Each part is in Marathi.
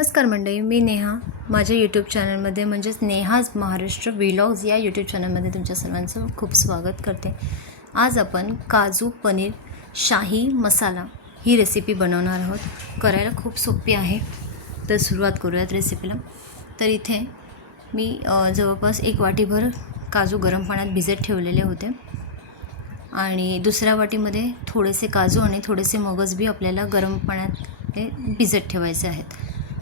नमस्कार मंडळी मी नेहा. माझ्या यूट्यूब चॅनलमध्ये म्हणजेच नेहाज महाराष्ट्र व्हिलॉग्स या यूट्यूब चॅनलमध्ये तुमच्या सर्वांचं खूप स्वागत करते. आज आपण काजू पनीर शाही मसाला ही रेसिपी बनवणार आहोत. करायला खूप सोपी आहे. तर सुरुवात करूयात रेसिपीला तर इथे मी जवळपास एक वाटीभर काजू गरम पाण्यात भिजत ठेवलेले होते. आणि दुसऱ्या वाटीमध्ये थोडेसे काजू आणि थोडेसे मगज बी आपल्याला गरम पाण्यात ते भिजत ठेवायचे आहेत.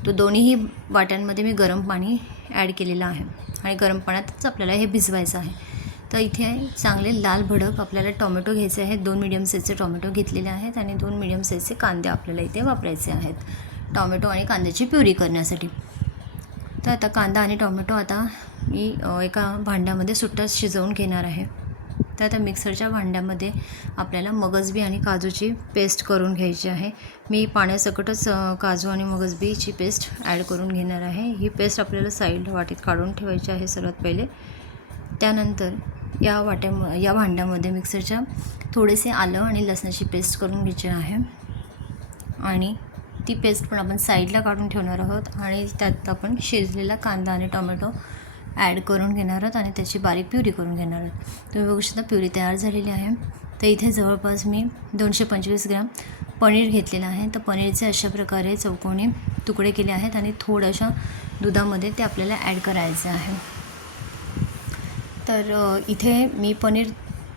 तो दोन्हीही वाट्यांमध्ये मी गरम पाणी ॲड केलेलं आहे. आणि गरम पाण्यातच आपल्याला हे भिजवायचं आहे. तर इथे चांगले लाल भडक आपल्याला टोमॅटो घ्यायचे आहेत. दोन मिडियम साईजचे टोमॅटो घेतलेले आहेत आणि दोन मिडियम साईजचे कांदे आपल्याला इथे वापरायचे आहेत. टोमॅटो आणि कांद्याची प्युरी करण्यासाठी. तर आता कांदा आणि टोमॅटो आता मी एका भांड्यामध्ये सुट्टा शिजवून घेणार आहे. तर आता मिक्सरच्या भांड्यामध्ये आपल्याला मगजबी आणि काजूची पेस्ट करून घ्यायची आहे. मी पाण्यासकटच काजू आणि मगजबीची पेस्ट ॲड करून घेणार आहे. ही पेस्ट आपल्याला साईड वाटीत काढून ठेवायची आहे सर्वात पहिले. त्यानंतर या वाट्या या भांड्यामध्ये मिक्सरच्या थोडेसे आलं आणि लसणाची पेस्ट करून घ्यायची आहे. आणि ती पेस्ट पण आपण साईडला काढून ठेवणार आहोत आणि त्यात आपण शिजलेला कांदा आणि टोमॅटो ॲड करून घेणार आहोत आणि त्याची बारीक प्युरी करून घेणार आहोत. तुम्ही बघू शकता प्युरी तयार झालेली आहे. तर इथे जवळपास मी दोनशे पंचवीस ग्रॅम पनीर घेतलेलं आहे. तर पनीरचे अशा प्रकारे चौकोनी तुकडे केले आहेत आणि थोड्याशा दुधामध्ये ते आपल्याला ॲड करायचं आहे. तर इथे मी पनीर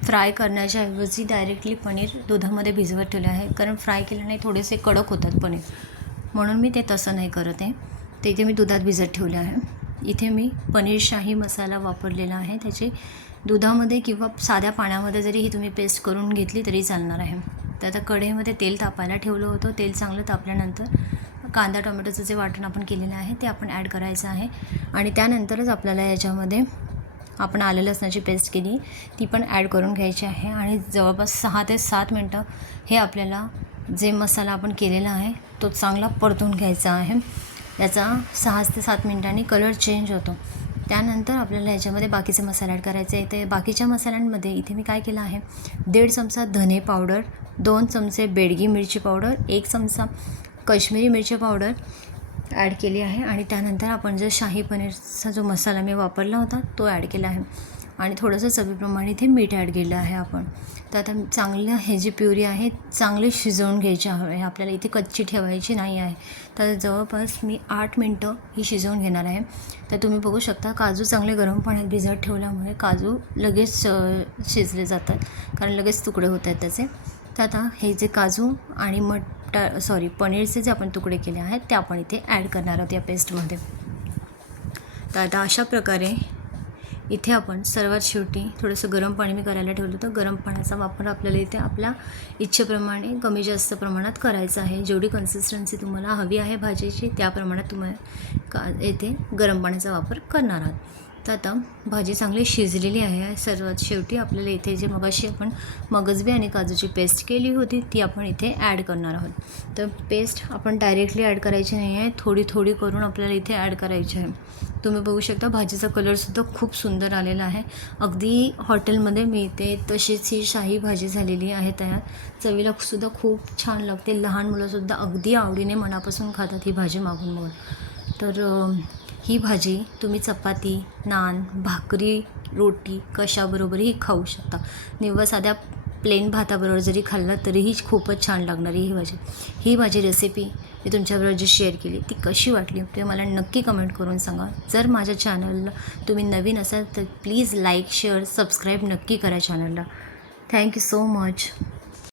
फ्राय करण्याच्या ऐवजी डायरेक्टली पनीर दुधामध्ये भिजवत ठेवले आहे. कारण फ्राय केल्याने थोडेसे कडक होतात पनीर. म्हणून मी ते तसं नाही करत आहे. ते इथे मी दुधात भिजत ठेवले आहे. इथे मी पनीर शाही मसाला वापरलेला आहे. त्याचे दुधामध्ये किंवा साध्या पाण्यामध्ये जरी ही तुम्ही पेस्ट करून घेतली तरी चालणार आहे. तर आता कढईमध्ये तेल तापायला ठेवलं होतं. तेल चांगलं तापल्यानंतर कांदा टोमॅटोचं जे वाटण आपण केलेलं आहे ते आपण ॲड करायचं आहे. आणि त्यानंतरच आपल्याला याच्यामध्ये आपण आलं लसणाची पेस्ट केली ती पण ॲड करून घ्यायची आहे. आणि जवळपास सहा ते सात मिनटं हे आपल्याला जे मसाला आपण केलेला आहे तो चांगला परतून घ्यायचा आहे. याचा सहा ते सात मिनटांनी कलर चेंज होतो. त्यानंतर आपल्याला याच्यामध्ये बाकीचे मसाले ॲड करायचे आहे. ते बाकीच्या मसाल्यांमध्ये इथे मी काय केलं आहे? दीड चमचा धने पावडर दोन चमचे बेडगी मिरची पावडर एक चमचा कश्मीरी मिरची पावडर ॲड केली आहे. आणि त्यानंतर आपण जो शाही पनीरचा जो मसाला मी वापरला होता तो ॲड केला आहे. आणि थोडंसं चवीप्रमाणे इथे मीठ ॲड केलं आहे आपण. तर आता चांगलं हे जी प्युरी आहे चांगली शिजवून घ्यायची आहे. आपल्याला इथे कच्ची ठेवायची नाही आहे. तर जवळपास मी आठ मिनटं ही शिजवून घेणार आहे. तर तुम्ही बघू शकता काजू चांगले गरम पाण्यात भिजत ठेवल्यामुळे काजू लगेच शिजले जातात. कारण लगेच तुकडे होत आहेत त्याचे. तर आता हे जे काजू आणि मटा सॉरी पनीरचे जे आपण तुकडे केले आहेत ते आपण इथे ॲड करणार आहोत या पेस्टमध्ये तर आता अशा प्रकारे इथे आपण सर्वात शेवटी थोडंसं गरम पाणी मी करायला ठेवलं होतं. गरम पाण्याचा वापर आपल्याला इथे आपल्या इच्छेप्रमाणे कमी जास्त प्रमाणात करायचा आहे. जेवढी कन्सिस्टन्सी तुम्हाला हवी आहे भाजीची त्या प्रमाणात तुम्हाला का येथे गरम पाण्याचा वापर करणार आहात. तर आता भाजी चांगली शिजलेली आहे. सर्वात शेवटी आपल्याला इथे जे मगाशी आपण मगजबी आणि काजूची पेस्ट केली होती ती आपण इथे ॲड करणार आहोत. तर पेस्ट आपण डायरेक्टली ॲड करायची नाही आहे. थोडी थोडी करून आपल्याला इथे ॲड करायची आहे. तुम्ही बघू शकता भाजीचा कलरसुद्धा खूप सुंदर आलेला आहे. अगदी हॉटेलमध्ये मिळते तशीच ही शाही भाजी झालेली आहे तयार. चवीला सुद्धा खूप छान लागते. लहान मुलंसुद्धा अगदी आवडीने मनापासून खातात ही भाजी मागून मागून तर ही भाजी तुम्ही चपाती नान भाकरी रोटी कशाबरोबरही खाऊ शकता. निव्वळ साध्या प्लेन भाताबरोबर जरी खाल्ला तरीही खूपच छान लागणारी ही भाजी. ही माझी रेसिपी मी तुमच्याबरोबर जी शेअर केली ती कशी वाटली ते मला नक्की कमेंट करून सांगा. जर माझ्या चॅनलला तुम्ही नवीन असाल तर प्लीज लाईक शेअर सबस्क्राईब नक्की करा चॅनलला थँक्यू सो मच